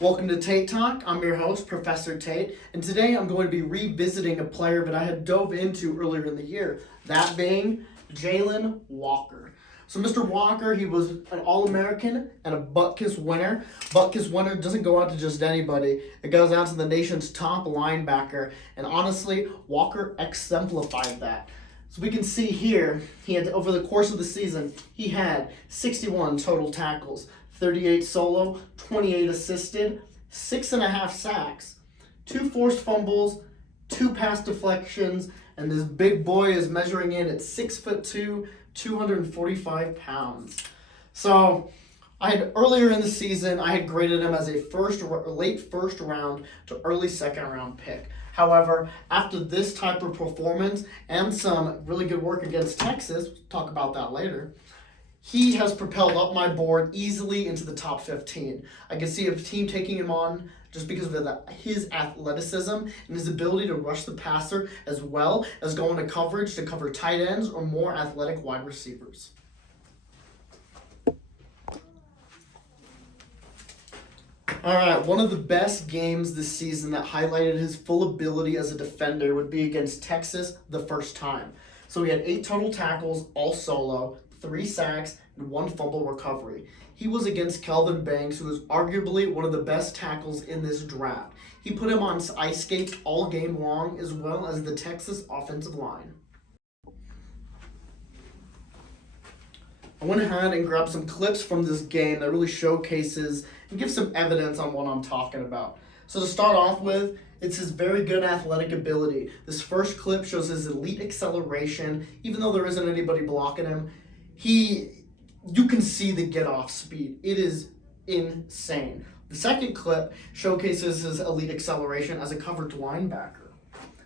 Welcome to Tate Talk. I'm your host, Professor Tate, and today I'm going to be revisiting a player that I had dove into earlier in the year, that being Jalon Walker. So Mr. Walker, he was an All-American and a Butkus winner. Butkus winner doesn't go out to just anybody. It goes out to the nation's top linebacker, and honestly, Walker exemplified that. So we can see here, he had over the course of the season, he had 61 total tackles, 38 solo, 28 assisted, 6.5 sacks, 2 forced fumbles, 2 pass deflections, and this big boy is measuring in at 6'2", 245 pounds. So earlier in the season, I had graded him as a late first round to early second round pick. However, after this type of performance and some really good work against Texas, we'll talk about that later, he has propelled up my board easily into the top 15. I can see a team taking him on just because of his athleticism and his ability to rush the passer, as well as go into coverage to cover tight ends or more athletic wide receivers. All right, one of the best games this season that highlighted his full ability as a defender would be against Texas the first time. So he had 8 total tackles, all solo, 3 sacks, and 1 fumble recovery. He was against Kelvin Banks, who is arguably one of the best tackles in this draft. He put him on ice skates all game long, as well as the Texas offensive line. I went ahead and grabbed some clips from this game that really showcases and gives some evidence on what I'm talking about. So to start off with, it's his very good athletic ability. This first clip shows his elite acceleration. Even though there isn't anybody blocking him, you can see the get-off speed. It is insane. The second clip showcases his elite acceleration as a coverage linebacker.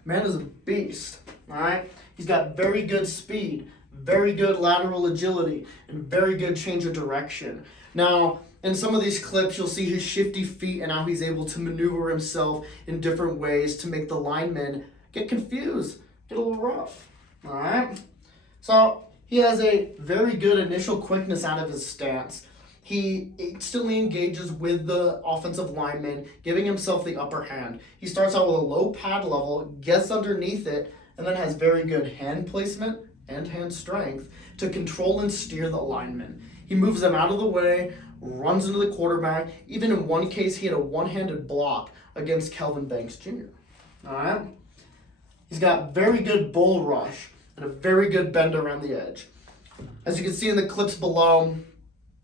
Man is a beast, all right? He's got very good speed, very good lateral agility, and very good change of direction. Now, in some of these clips, you'll see his shifty feet and how he's able to maneuver himself in different ways to make the linemen get confused, get a little rough, all right? So he has a very good initial quickness out of his stance. He instantly engages with the offensive lineman, giving himself the upper hand. He starts out with a low pad level, gets underneath it, and then has very good hand placement and hand strength to control and steer the lineman. He moves them out of the way, runs into the quarterback. Even in one case, he had a one-handed block against Kelvin Banks Jr. All right? He's got very good bull rush and a very good bend around the edge. As you can see in the clips below,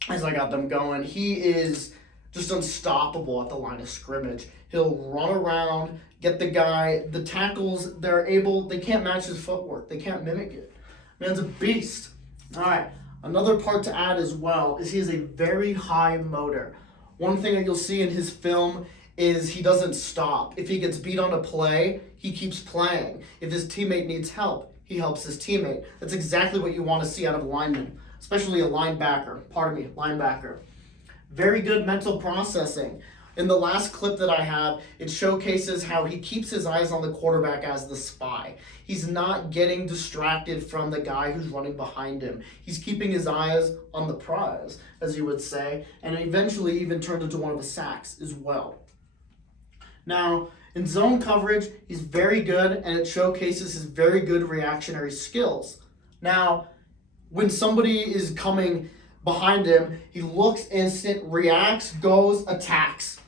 as I got them going, he is just unstoppable at the line of scrimmage. He'll run around, get the guy, the tackles, they can't match his footwork. They can't mimic it. Man's a beast. All right, another part to add as well is he has a very high motor. One thing that you'll see in his film is he doesn't stop. If he gets beat on a play, he keeps playing. If his teammate needs help, he helps his teammate. That's exactly what you want to see out of a lineman, especially a linebacker. Very good mental processing. In the last clip that I have, it showcases how he keeps his eyes on the quarterback as the spy. He's not getting distracted from the guy who's running behind him. He's keeping his eyes on the prize, as you would say, and eventually even turned into one of the sacks as well. Now, in zone coverage, he's very good, and it showcases his very good reactionary skills. Now, when somebody is coming behind him, he looks instant, reacts, goes, attacks.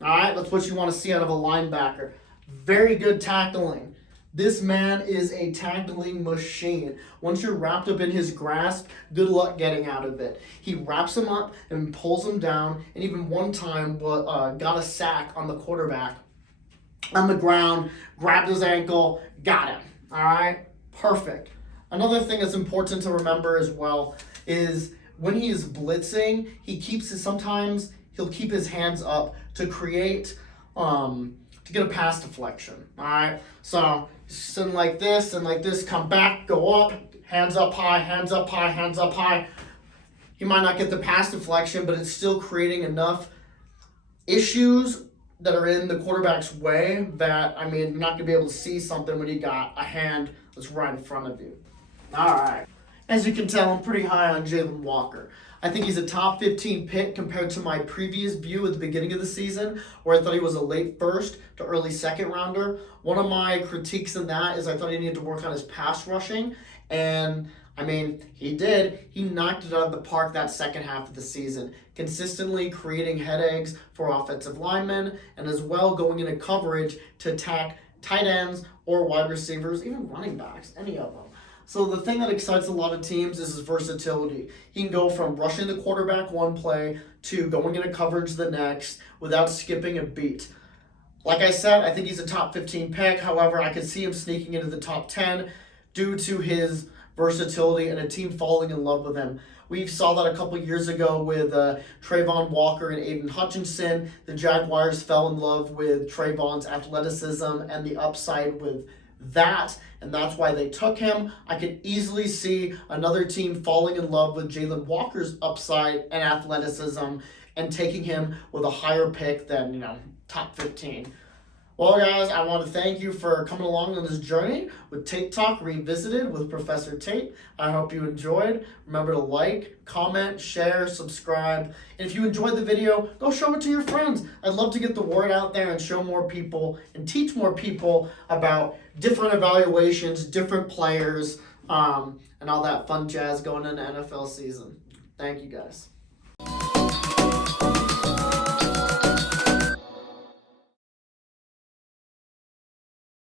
All right, that's what you want to see out of a linebacker. Very good tackling. This man is a tackling machine. Once you're wrapped up in his grasp, good luck getting out of it. He wraps him up and pulls him down, and even one time got a sack on the quarterback on the ground, grabbed his ankle, got him. All right, perfect. Another thing that's important to remember as well is when he is blitzing, sometimes he'll keep his hands up to create, to get a pass deflection. All right, so sitting like this and like this, come back, go up, hands up high, hands up high, hands up high. He might not get the pass deflection, but it's still creating enough issues that are in the quarterback's way that, you're not going to be able to see something when you got a hand that's right in front of you. All right. As you can tell, I'm pretty high on Jalon Walker. I think he's a top 15 pick compared to my previous view at the beginning of the season, where I thought he was a late first to early second rounder. One of my critiques in that is I thought he needed to work on his pass rushing, and I mean, he did. He knocked it out of the park that second half of the season, consistently creating headaches for offensive linemen, and as well going into coverage to attack tight ends or wide receivers, even running backs, any of them. So the thing that excites a lot of teams is his versatility. He can go from rushing the quarterback one play to going into coverage the next without skipping a beat. Like I said, I think he's a top 15 pick. However, I could see him sneaking into the top 10 due to his versatility and a team falling in love with him. We saw that a couple years ago with Jalon Walker and Aiden Hutchinson. The Jaguars fell in love with Trayvon's athleticism and the upside with that, and that's why they took him. I could easily see another team falling in love with Jalon Walker's upside and athleticism and taking him with a higher pick than, top 15. Well, guys, I want to thank you for coming along on this journey with Tate Talk Revisited with Professor Tate. I hope you enjoyed. Remember to like, comment, share, subscribe. And if you enjoyed the video, go show it to your friends. I'd love to get the word out there and show more people and teach more people about different evaluations, different players, and all that fun jazz going into NFL season. Thank you, guys.